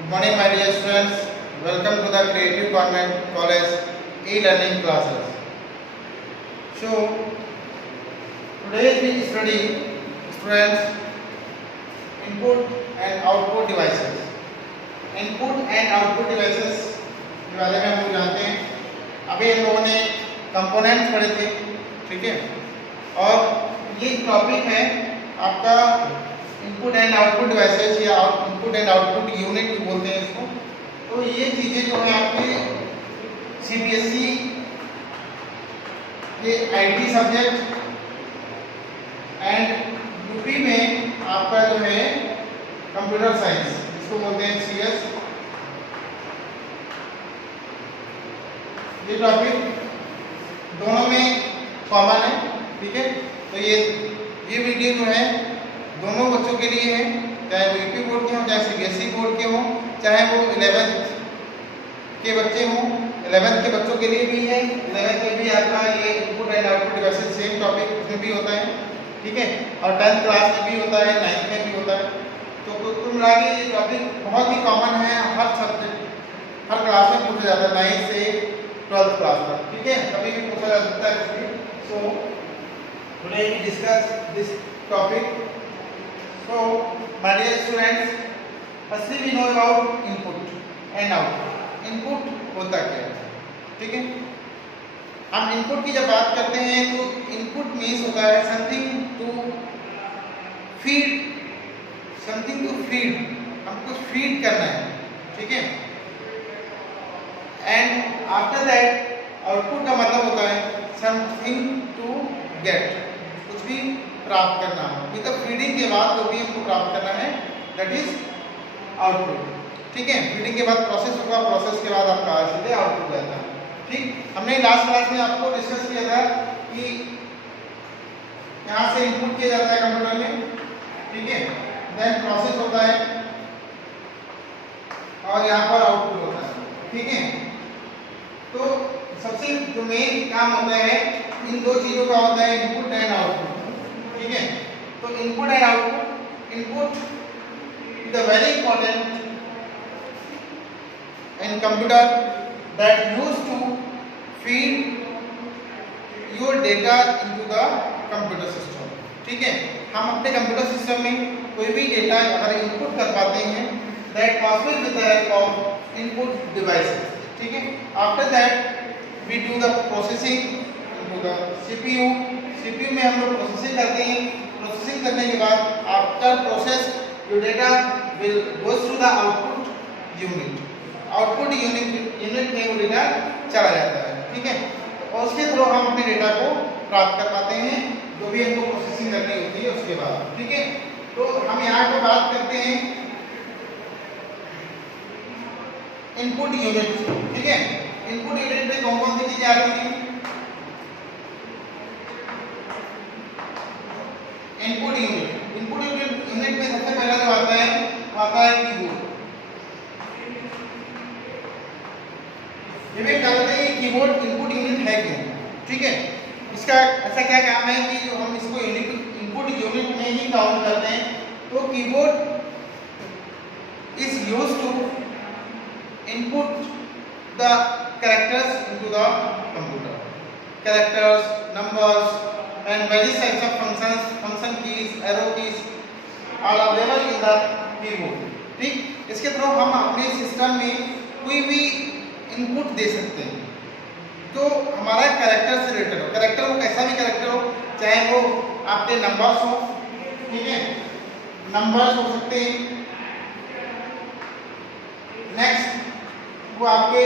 Good morning, my dear students. Welcome to the Creative Convent College e-learning classes. So, today we study students input and output devices. Input and output devices के बारे में हम लोग जानते हैं. अभी हम लोगों ने कंपोनेंट्स पढ़े थे, ठीक है. और ये टॉपिक है आपका इनपुट एंड आउटपुट डिवाइसेस या इनपुट एंड आउटपुट यूनिट भी बोलते हैं इसको. तो ये चीज़ें जो है आपके सीबीएसई ये आईटी सब्जेक्ट एंड यूपी में आपका जो है कंप्यूटर साइंस इसको बोलते हैं सीएस. ये टॉपिक दोनों में कॉमन है, ठीक है. तो ये वीडियो जो है दोनों बच्चों के लिए है, चाहे वो यूपी बोर्ड के हों, चाहे सीबीएसई बोर्ड के हों, चाहे वो 11th के बच्चे हों. 11th के बच्चों के लिए भी है. 11th में भी आपका ये input and output devices same topic उसमें भी होता है, ठीक है. और 10th क्लास में भी होता है, 9th में भी होता है. तो कुल मिला के ये टॉपिक बहुत ही कॉमन है, हर सब्जेक्ट हर क्लास में पूछा जाता है, 9th से 12th क्लास तक, ठीक है. कभी भी पूछा जा सकता है. So today we discuss this topic. So, my dear students, firstly we know about input and output. Input होता क्या है, ठीक है. हम इनपुट की जब बात करते हैं तो इनपुट मीन्स होता है something to feed, something to feed, हमको फीड करना है, ठीक है. एंड आफ्टर दैट आउटपुट का मतलब होता है समथिंग टू गेट, कुछ भी प्राप्त करना. मतलब फीडिंग के बाद जो भी हमको प्राप्त करना है दैट इज आउटपुट, ठीक है. फीडिंग के बाद प्रोसेस होगा, प्रोसेस के बाद आपका सीधे आउटपुट रहता है, ठीक. हमने लास्ट क्लास में आपको डिस्कस किया था कि यहाँ से इनपुट किया जाता है कंप्यूटर में, ठीक है. देन प्रोसेस होता है और यहाँ पर आउटपुट होता है, ठीक है. तो सबसे जो मेन काम होता है इन दो चीजों का होता है इनपुट एंड आउटपुट, ठीक है. तो input and output, input is the very important in computer that use to feed your data into the computer system, ठीक है. हम अपने कंप्यूटर सिस्टम में कोई भी डेटा अगर इनपुट कर पाते हैं that possible with the help of input devices, ठीक है. After that we do the processing into the CPU. CPU में हम लोग प्रोसेसिंग करते हैं. प्रोसेसिंग करने के बाद after process your data will goes through the output unit. Output unit में वो डेटा चला जाता है, ठीक है. और उसके थ्रू हम अपने डेटा को प्राप्त कर पाते हैं जो भी हमको प्रोसेसिंग करनी होती है उसके बाद, ठीक है. तो हम यहाँ पर बात करते हैं इनपुट यूनिट, ठीक है. इनपुट यूनिट में कौन कौन सी चीजें आती हैं. इनपुट यूनिट, इनपुट यूनिट में सबसे पहला जो आता है वो आता है कीबोर्ड. ये भी क्या बताते हैं कीबोर्ड इनपुट यूनिट है क्यों, ठीक है. इसका ऐसा क्या काम है कि जो हम इसको इनपुट यूनिट में ही काउंट करते हैं. तो keyboard is used to input the characters into the computer. Characters, numbers and various types of function keys, arrow keys are available in the keyboard, ठीक. इसके थ्रू हम अपने सिस्टम में कोई भी इनपुट दे सकते हैं तो हमारा कैरेक्टर से रिलेटेड हो. कैरेक्टर हो कैसा भी कैरेक्टर हो, चाहे वो आपके नंबर्स हो, ठीक है. नंबर्स हो सकते हैं. नेक्स्ट वो आपके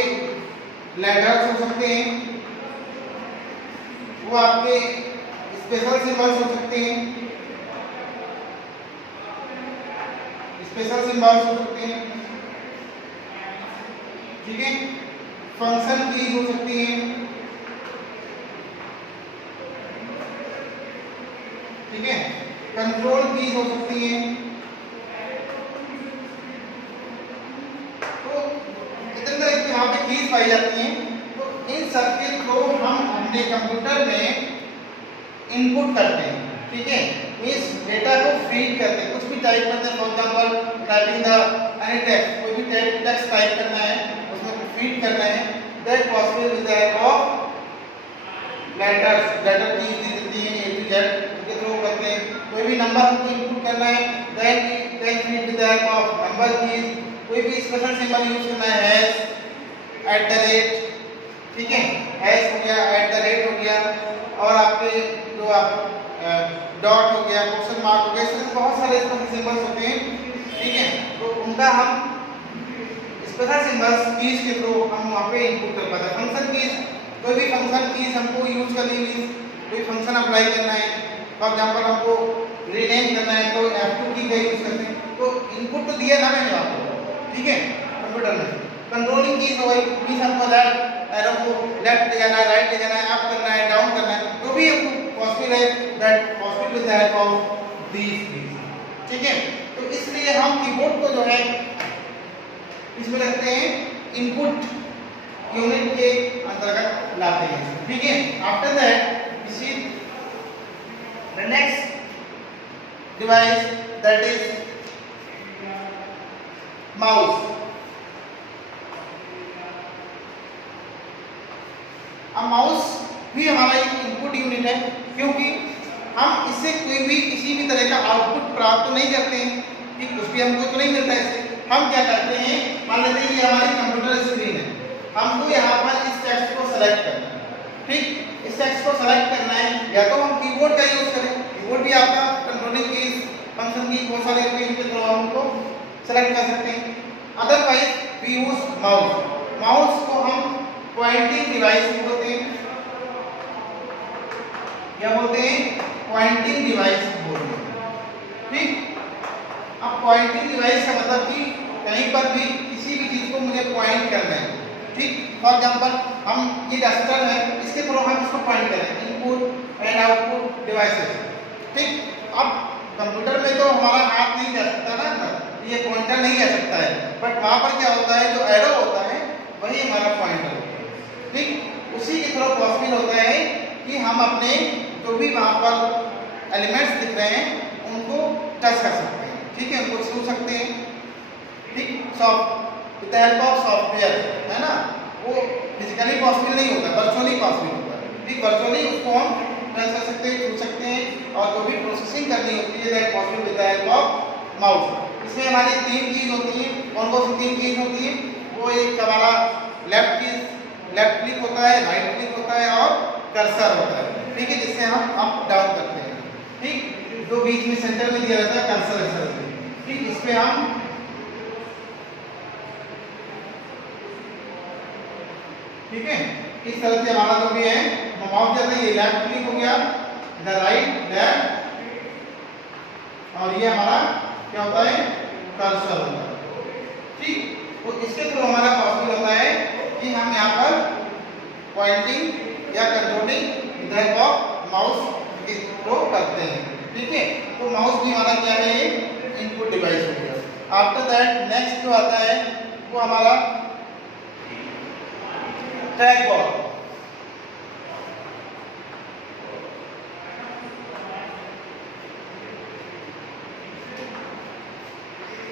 लेटर्स हो सकते हैं, वो आपके स्पेशल सिंबल्स हो सकते हैं, स्पेशल सिंबल्स हो सकते हैं, ठीक है. फंक्शन कीज हो सकती हैं, ठीक है. कंट्रोल कीज हो सकती हैं. तो इतने तरह की वहां पे कीज पाई जाती हैं. तो इन सब के थ्रू हम अपने कंप्यूटर में इनपुट करते हैं, ठीक है. इस डेटा को फीड करते हैं. कुछ भी टाइप करते हैं, for example typing the any text, कोई भी टेक्स्ट टाइप करना है, उसमें फीड करना है, that possible with the help of letter key देती है ए टू जेड के थ्रू करते हैं। कोई भी नंबर हमको इनपुट करना है, then feed with the help of number keys. कोई भी स्पेशल सिंबल यूज करना है, हैश, एट द रेट, ठीक है, हैश हो गया, एट द रेट हो गया, और आपके जो आप डॉट हो गया, क्वेश्चन मार्क हो गया, इसमें बहुत सारे स्पेशल सिंबल्स होते हैं, ठीक है, तो उनका हम स्पेशल सिंबल्स कीज के थ्रू हम वहाँ पे इनपुट कर पाते हैं। फंक्शन कीज, कोई भी फंक्शन कीज हमको यूज करनी है, कोई फंक्शन अप्लाई करना है, फॉर एग्जांपल हमको रीनेम करना है तो F2 की का यूज करते हैं, तो इनपुट तो दिया ना मैंने आपको, ठीक है, कंप्यूटर में। कंट्रोलिंग कीज हो गई, मींस हमको दैट एरो को लेफ्ट ले जाना है, राइट ले जाना है, अप करना है, डाउन करना है, तो भी हमको पॉसिबल है, that possible with the help of these keys, ठीक है। तो इसलिए हम कीबोर्ड को जो है इसमें रखते हैं इनपुट यूनिट के अंतर्गत लाते हैं, ठीक है। After that we see the next device, that is mouse. अब माउस भी हमारा एक इनपुट यूनिट है, क्योंकि हम इससे कोई भी किसी भी तरह का आउटपुट प्राप्त तो नहीं करते हैं, ठीक, कुछ भी हमको तो नहीं मिलता है इससे। हम क्या करते हैं, मान लेते हैं ये हमारी कंप्यूटर स्क्रीन है, हमको यहाँ पर इस टेक्स्ट को सेलेक्ट करना है, ठीक, इस टेक्स्ट को सेलेक्ट करना है, या तो हम कीबोर्ड का यूज करें, कीबोर्ड भी आपका कंट्रोलिंग कीज, फंक्शन की बहुत सारे के थ्रू हम उनको सेलेक्ट कर सकते हैं। Otherwise we use mouse. Mouse को हम पॉइंटिंग डिवाइस बोलते हैं, क्या बोलते हैं, पॉइंटिंग डिवाइस बोलते हैं, ठीक। अब पॉइंटिंग डिवाइस का मतलब कि कहीं पर भी किसी भी चीज को मुझे पॉइंट करना है, ठीक, फॉर एग्जांपल हम ये डस्टर है, इसके थ्रू हम इसको पॉइंट करें, इनपुट एंड आउटपुट डिवाइसेस, ठीक। अब कंप्यूटर में तो हमारा हाथ नहीं जा सकता ना, ये पॉइंटर नहीं जा सकता है, बट वहां पर क्या होता है, जो एरो होता है वही हमारा पॉइंटर होता है, ठीक। उसी के थ्रू पॉसिबल होता है कि हम अपने जो भी वहां पर एलिमेंट्स दिख रहे हैं उनको टच कर सकते हैं, ठीक है, उनको छू सकते हैं, ठीक। With the help of software, है ना, वो फिजिकली पॉसिबल नहीं होता, वर्चुअली पॉसिबल होता है, ठीक, वर्चुअली उसको हम टच कर सकते हैं, छू सकते हैं, और जो भी प्रोसेसिंग करनी होती है that possible with the help of mouse. इसमें हमारी 3 कीज होती हैं, कौन कौन सी 3 कीज होती हैं, वो एक हमारा लेफ्ट क्लिक होता है, राइट क्लिक होता है, और कर्सर होता है, ठीक है, जिससे हम अप डाउन करते हैं, ठीक, जो बीच में सेंटर में दिया रहता है कर्सर ऐसा, ठीक, इस पे हम ठीक है, इस तरह से हमारा जो भी है माउस जैसे ये लेफ्ट क्लिक हो गया, इधर राइट लेफ्ट, और ये हमारा क्या होता है, कर्सर होता है, ठीक। तो इसके थ्रू हमारा पॉसिबल होता है कि हम यहाँ पर पॉइंटिंग या controlling with the help of mouse के थ्रू करते हैं, ठीक है। तो माउस भी हमारा क्या है, इनपुट डिवाइस हो गया। आफ्टर दैट नेक्स्ट जो आता है वो हमारा ट्रैक बॉल।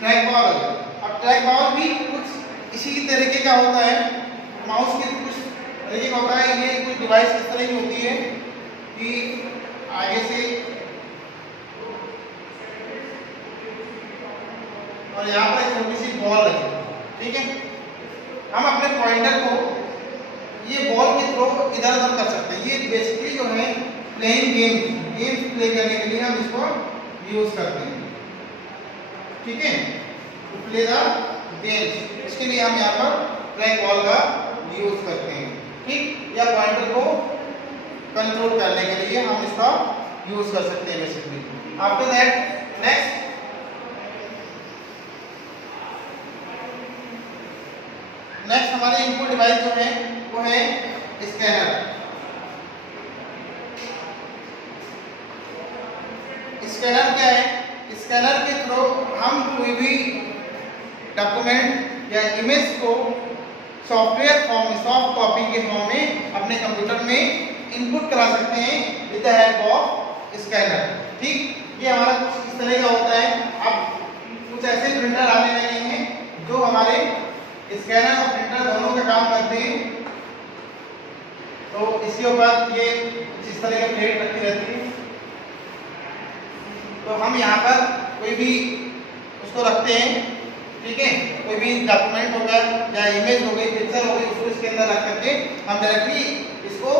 ट्रैक बॉल, अब ट्रैक बॉल भी कुछ इसी तरीके का होता है, माउस के कुछ तरीके का होता है। ये कुछ डिवाइस इस तरह की होती है कि आगे से और यहाँ पर एक छोटी सी बॉल है, ठीक है। हम अपने पॉइंटर को ये बॉल के थ्रू इधर उधर कर सकते हैं। ये बेसिकली जो है प्लेइंग गेम्स प्ले करने के लिए हम इसको यूज करते हैं, ठीक है, टू प्ले द गेम्स। इसके लिए हम यहाँ पर ट्रैक बॉल का यूज करते हैं, ठीक, या पॉइंटर को कंट्रोल करने के लिए हम इसका यूज कर सकते हैं बेसिकली। आफ्टर दैट नेक्स्ट हमारे इनपुट डिवाइस जो है वो है स्कैनर। स्कैनर क्या है, स्कैनर के थ्रू हम कोई भी डॉक्यूमेंट या इमेज को सॉफ्टवेयर फॉर्म में, सॉफ्ट कॉपी के फॉर्म में अपने कंप्यूटर में इनपुट करा सकते हैं with the help of scanner. ठीक, ये हमारा कुछ इस तरह का होता है। अब कुछ ऐसे प्रिंटर आने लगे हैं जो हमारे स्कैनर और प्रिंटर दोनों का काम करते हैं। तो इसके ऊपर ये कुछ इस तरह की प्लेट रखी रहती है। तो हम यहाँ पर कोई भी उसको रखते हैं, ठीक है, कोई भी डॉक्यूमेंट होगा या इमेज हो गई, पिक्चर हो गई, उसको इसके अंदर रख करके हम डायरेक्टली इसको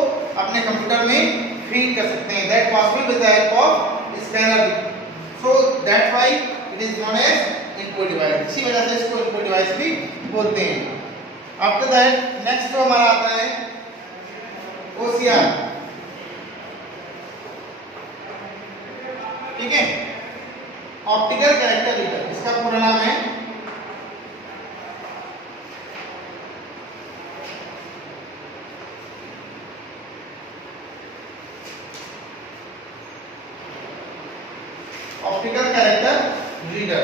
अपने कंप्यूटर में फीड कर सकते हैं। That possible with the help of scanner. So that's why it is known as input device. इसी वजह से इसको इनपुट डिवाइस भी बोलते हैं। आफ्टर दैट नेक्स्ट जो हमारा आता है OCR, ठीक है, ऑप्टिकल कैरेक्टर रीडर, इसका पूरा नाम है। Optical character reader.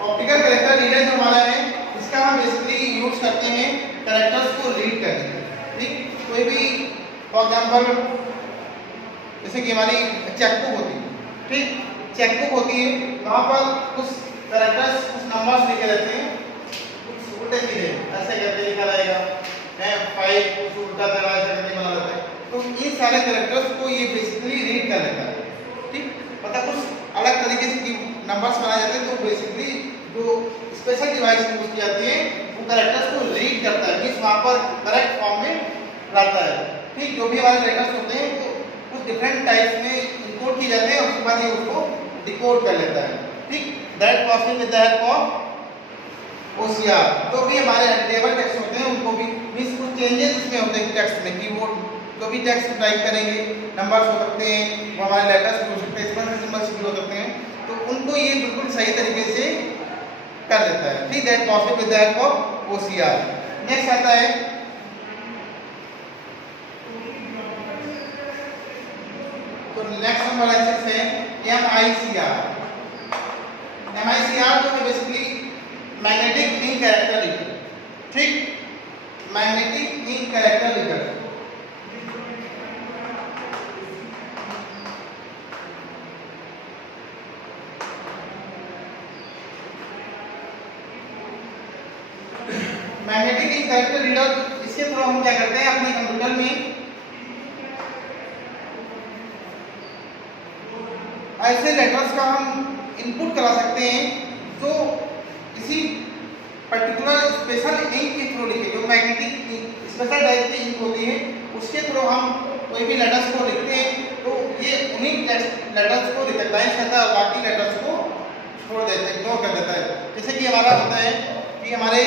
Optical character reader जो हमारा है, इसका हम बेसिकली यूज करते हैं कैरेक्टर्स को रीड करने के लिए। ठीक, कोई भी फॉर एग्जांपल जैसे कि हमारी चेकबुक होती है, ठीक, चेकबुक होती है, वहाँ पर कुछ कैरेक्टर्स, कुछ नंबर्स लिखे रहते हैं, कुछ उल्टे सीधे ऐसे करके लिखा रहेगा, 5 कुछ उल्टा तरह ऐसे करके बना रहता है। तो इन सारे कैरेक्टर्स को ये बेसिकली रीड कर लेता है। ठीक, मतलब कुछ अलग तरीके से नंबर्स बनाए जाते हैं। तो बेसिकली जो स्पेशल डिवाइस यूज की जाती है वो कैरेक्टर्स को रीड करता है, मींस वहाँ पर करेक्ट फॉर्म में लाता है। ठीक, जो भी हमारे कैरेक्टर्स होते हैं तो कुछ डिफरेंट टाइप्स में इनकोड किए जाते हैं, उसके बाद ये उसको डिकोड कर लेता है। ठीक, that possible with the help of OCR। तो भी हमारे टेबल टेक्स्ट होते हैं उनको भी मींस कुछ चेंजेस उसमें होते हैं टेक्स्ट में, कीबोर्ड जो भी टेक्स्ट टाइप करेंगे, नंबर्स हो सकते हैं, वो हमारे लेटर्स हो सकते हैं, स्पेशल सिंबल्स भी हो सकते हैं, तो उनको ये बिल्कुल सही तरीके से कर देता है। ठीक, that possible with the help of OCR। Next आता है तो नेक्स्ट नंबर आंसर है MICR। MICR जो है basically magnetic ink character reader. ठीक, magnetic ink character reader. Magnetic ink character reader, इसके थ्रू हम क्या करते हैं अपने कंप्यूटर में ऐसे लेटर्स का हम इनपुट करा सकते हैं जो किसी पर्टिकुलर स्पेशल इंक के थ्रू लिखे, जो मैग्नेटिक स्पेशल टाइप की इंक होती है उसके थ्रू हम कोई भी लेटर्स को लिखते हैं तो ये उन्हीं लेटर्स को रिकॉग्नाइज करता है और बाकी लेटर्स को छोड़ देता है, इग्नोर कर देता है। जैसे कि हमारा होता है कि हमारे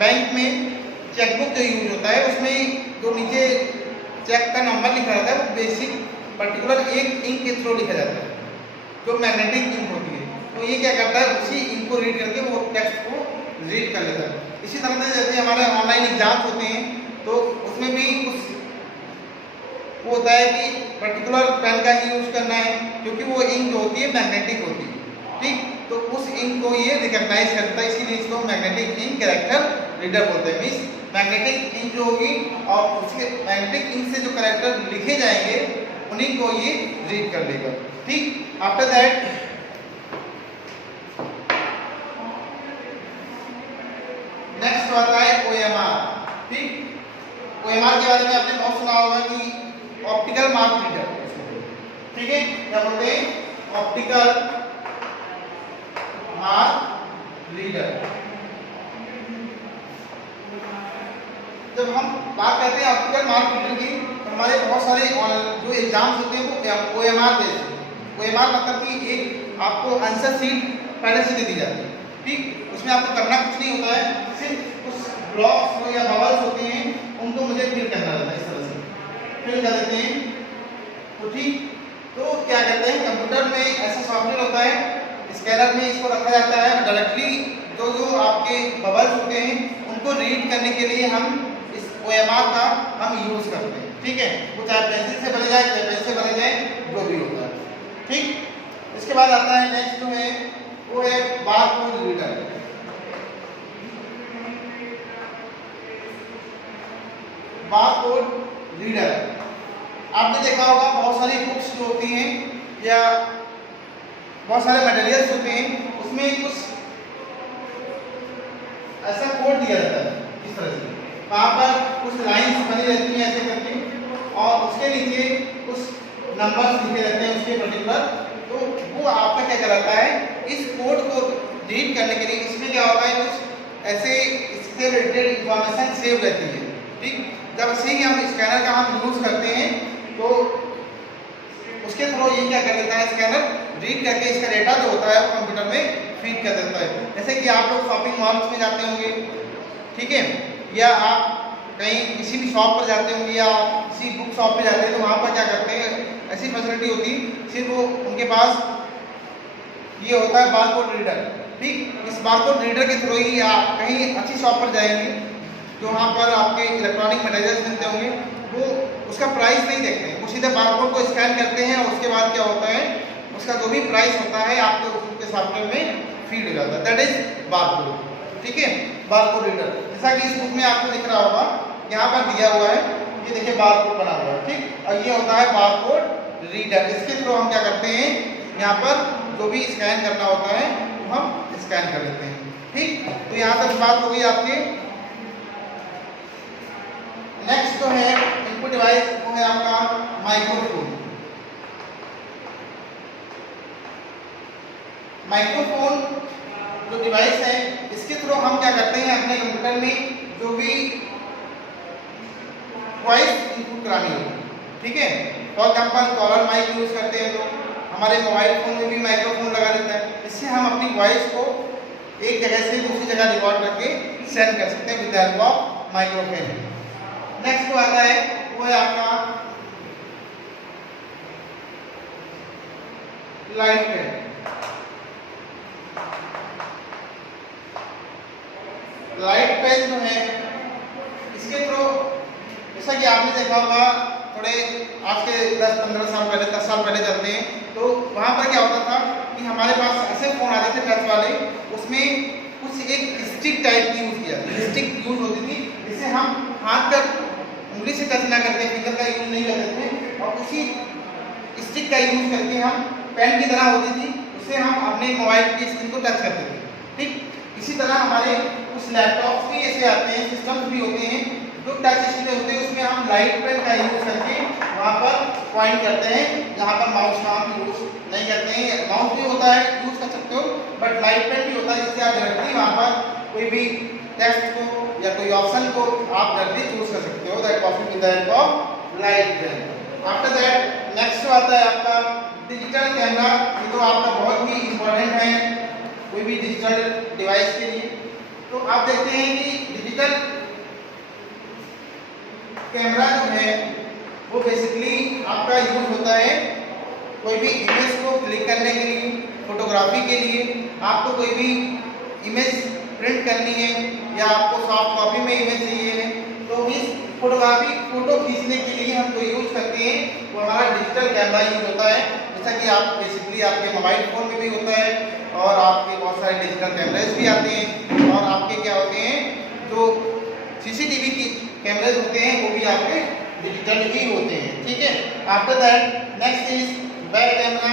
बैंक में चेकबुक जो यूज होता है उसमें जो नीचे चेक का नंबर लिखा रहता है वो बेसिक पर्टिकुलर एक इंक के थ्रू लिखा जाता है जो मैग्नेटिक इंक होती है। तो ये क्या करता है, उसी इंक को रीड करके वो टेक्स्ट को रीड कर लेता है। इसी तरह से जैसे हमारे ऑनलाइन एग्जाम्स होते हैं तो उसमें भी कुछ वो होता है कि पर्टिकुलर पेन का ही यूज करना है क्योंकि वो इंक जो होती है मैग्नेटिक होती है। ठीक, तो उस इंक को ये रिकॉग्नाइज करता है, इसीलिए इसको मैग्नेटिक इंक कैरेक्टर रीडर बोलते हैं। मींस मैग्नेटिक इंक जो होगी और उसके मैग्नेटिक इंक से जो कैरेक्टर लिखे जाएंगे उन्हीं को ये रीड कर लेगा। ठीक, आफ्टर दैट नेक्स्ट आता है OMR। ठीक, OMR के बारे में आपने बहुत सुना होगा कि ऑप्टिकल मार्क रीडर। ठीक है, क्या बोलते हैं, ऑप्टिकल मार्क रीडर। जब हम बात करते हैं ऑप्टिकल मार्क रीडर की तो हमारे बहुत सारे जो एग्जाम्स होते हैं वो OMR देते हैं। OMR मतलब कि एक आपको आंसर शीट पहले से दे दी जाती है। ठीक, उसमें आपको करना कुछ नहीं होता है, सिर्फ कुछ ब्लॉक्स या बबल्स होते हैं उनको मुझे फिल करना रहता है, इस तरह से फिल कर देते हैं। तो ठीक, तो क्या कहते हैं कंप्यूटर में ऐसा सॉफ्टवेयर होता है, स्कैनर में इसको रखा जाता है, डायरेक्टली जो आपके बबल्स होते हैं उनको रीड करने के लिए हम इस OMR का हम यूज करते हैं। ठीक है, वो चाहे पेंसिल से बने जाए चाहे पेन से बने जाए, जो भी होता है। ठीक, इसके बाद आता है नेक्स्ट जो है वो है बारकोड रीडर। बारकोड रीडर आपने देखा होगा बहुत सारी बुक्स जो होती हैं या बहुत सारे मटेरियल्स होते हैं, उसमें कुछ ऐसा कोड दिया जाता है इस तरह से, वहाँ पर कुछ लाइंस बनी रहती हैं ऐसे करके, और उसके नीचे कुछ नंबर्स लिखे रहते हैं उसके पर्टिकुलर। तो वो आपका क्या कहलाता है, इस कोड को रीड करने के लिए इसमें क्या होता है, कुछ ऐसे इससे रिलेटेड इंफॉर्मेशन सेव रहती है। ठीक, जब से ही हम स्कैनर का हम यूज़ करते हैं तो उसके थ्रू ये क्या कर देता है, स्कैनर रीड करके इसका डेटा जो होता है वो कंप्यूटर में फीड कर देता है। जैसे कि आप लोग शॉपिंग मॉल्स में जाते होंगे, ठीक है, या आप कहीं किसी भी शॉप पर जाते होंगे या किसी बुक शॉप पे जाते हैं, तो वहाँ पर क्या करते हैं, ऐसी फैसिलिटी होती है, सिर्फ वो उनके पास ये होता है बारकोड रीडर। ठीक, इस बारकोड रीडर के थ्रू ही आप कहीं अच्छी शॉप पर जाएंगे जो वहाँ पर आपके इलेक्ट्रॉनिक मटेरियल्स मिलते होंगे, वो उसका प्राइस नहीं देखते हैं, वो सीधे बारकोड को स्कैन करते हैं और उसके बाद क्या होता है, उसका जो भी प्राइस होता है आपके उसके सॉफ्टवेयर में फीड हो जाता है। That is barcode. ठीक है, बारकोड रीडर, जैसा कि इस बुक में आपको दिख रहा होगा, यहाँ पर दिया हुआ है, ये देखिए बारकोड बना हुआ है। ठीक, और ये होता है बारकोड रीडर। इसके थ्रू हम क्या करते हैं, यहाँ पर जो भी स्कैन करना होता है वो हम स्कैन कर लेते हैं। ठीक, तो यहाँ तक बात हो गई आपके। नेक्स्ट जो है इनपुट डिवाइस वो है आपका माइक्रोफोन। माइक्रोफोन जो डिवाइस है, इसके थ्रू हम क्या करते हैं, अपने कंप्यूटर में जो भी वॉइस इनपुट करानी होगी, ठीक है, for example collar mic use करते हैं लोग, हमारे मोबाइल फोन में भी माइक्रोफोन लगा रहता है, इससे हम अपनी वॉइस को एक जगह से दूसरी जगह रिकॉर्ड करके सेंड कर सकते हैं with the help of microphone. Next जो आता है वो है आपका लाइट पेन। लाइट पेन जो है, इसके थ्रू जैसा कि आपने देखा होगा, थोड़े आज के 10-15 साल पहले, 10 साल पहले चलते हैं, तो वहाँ पर क्या होता था कि हमारे पास ऐसे फ़ोन आते थे टच वाले, उसमें कुछ एक स्टिक टाइप की यूज़ किया, स्टिक यूज़ होती थी, जिससे हम हाथ का उंगली से टच ना करके, फिंगर का यूज़ नहीं करते थे, और उसी स्टिक का यूज़ करके हम पेन की तरह होती थी, उससे हम अपने मोबाइल की स्क्रीन को टच करते थे। ठीक, इसी तरह हमारे कुछ लैपटॉप्स भी ऐसे आते हैं, सिस्टम्स भी होते हैं जो टच स्क्रीन होते हैं, उसमें हम लाइट पेन का यूज़ करके वहाँ पर पॉइंट करते हैं, जहाँ पर माउस का हम यूज़ नहीं करते हैं। माउस भी होता है, यूज़ कर सकते हो, बट लाइट पेन भी होता है, जिससे आप डायरेक्टली वहाँ पर कोई भी टेक्स्ट को या कोई ऑप्शन को आप डायरेक्टली चूज कर सकते हो। That copy with the help of light pen. After that next आता है आपका डिजिटल कैमरा। ये तो आपका बहुत ही इंपॉर्टेंट है कोई भी डिजिटल डिवाइस के लिए। तो आप देखते हैं कि डिजिटल कैमरा जो है वो बेसिकली आपका यूज होता है कोई भी इमेज को क्लिक करने के लिए, फोटोग्राफी के लिए। आपको कोई भी इमेज प्रिंट करनी है या आपको सॉफ्ट कॉपी में इमेज चाहिए है, तो इस फोटोग्राफी फोटो खींचने के लिए हम कोई यूज करते हैं वो हमारा डिजिटल कैमरा यूज होता है। जैसा कि आप बेसिकली आपके मोबाइल फोन में भी होता है और आपके बहुत सारे डिजिटल कैमरेज भी आते हैं, और आपके क्या होते हैं जो सीसीटीवी की कैमरेज होते हैं वो भी आपके डिजिटल ही होते हैं। ठीक है, after that next is web camera.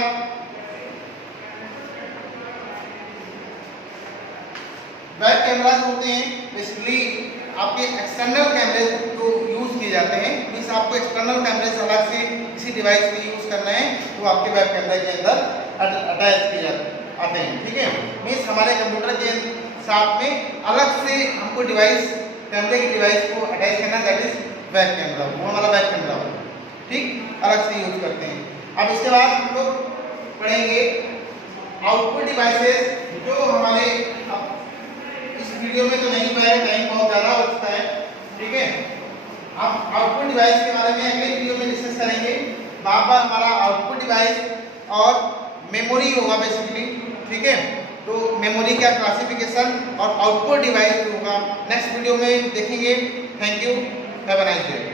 Web cameras होते हैं बेसिकली आपके एक्सटर्नल कैमरेज जो यूज किए जाते हैं। मीन्स आपको एक्सटर्नल कैमरेज अलग से किसी डिवाइस में यूज करना है तो आपके वेब कैमरे के अंदर अटैच किए आते हैं। ठीक है, मीन्स हमारे कंप्यूटर के साथ में अलग से हमको डिवाइस कैमरे की डिवाइस को अटैच करना, दैट इज वेब कैमरा, वो हमारा वेब कैमरा होगा। ठीक, अलग से यूज करते हैं। अब इसके बाद हम लोग पढ़ेंगे आउटपुट डिवाइसेस, जो हमारे इस वीडियो में तो नहीं पाए, टाइम बहुत ज़्यादा हो चुका है। ठीक है, आप आउटपुट डिवाइस के बारे में अगले वीडियो में डिस्कस करेंगे। वहाँ पर हमारा आउटपुट डिवाइस और मेमोरी होगा बेसिकली। ठीक है, तो मेमोरी का क्लासिफिकेशन और आउटपुट डिवाइस होगा नेक्स्ट वीडियो में देखेंगे। Thank you, have a nice day.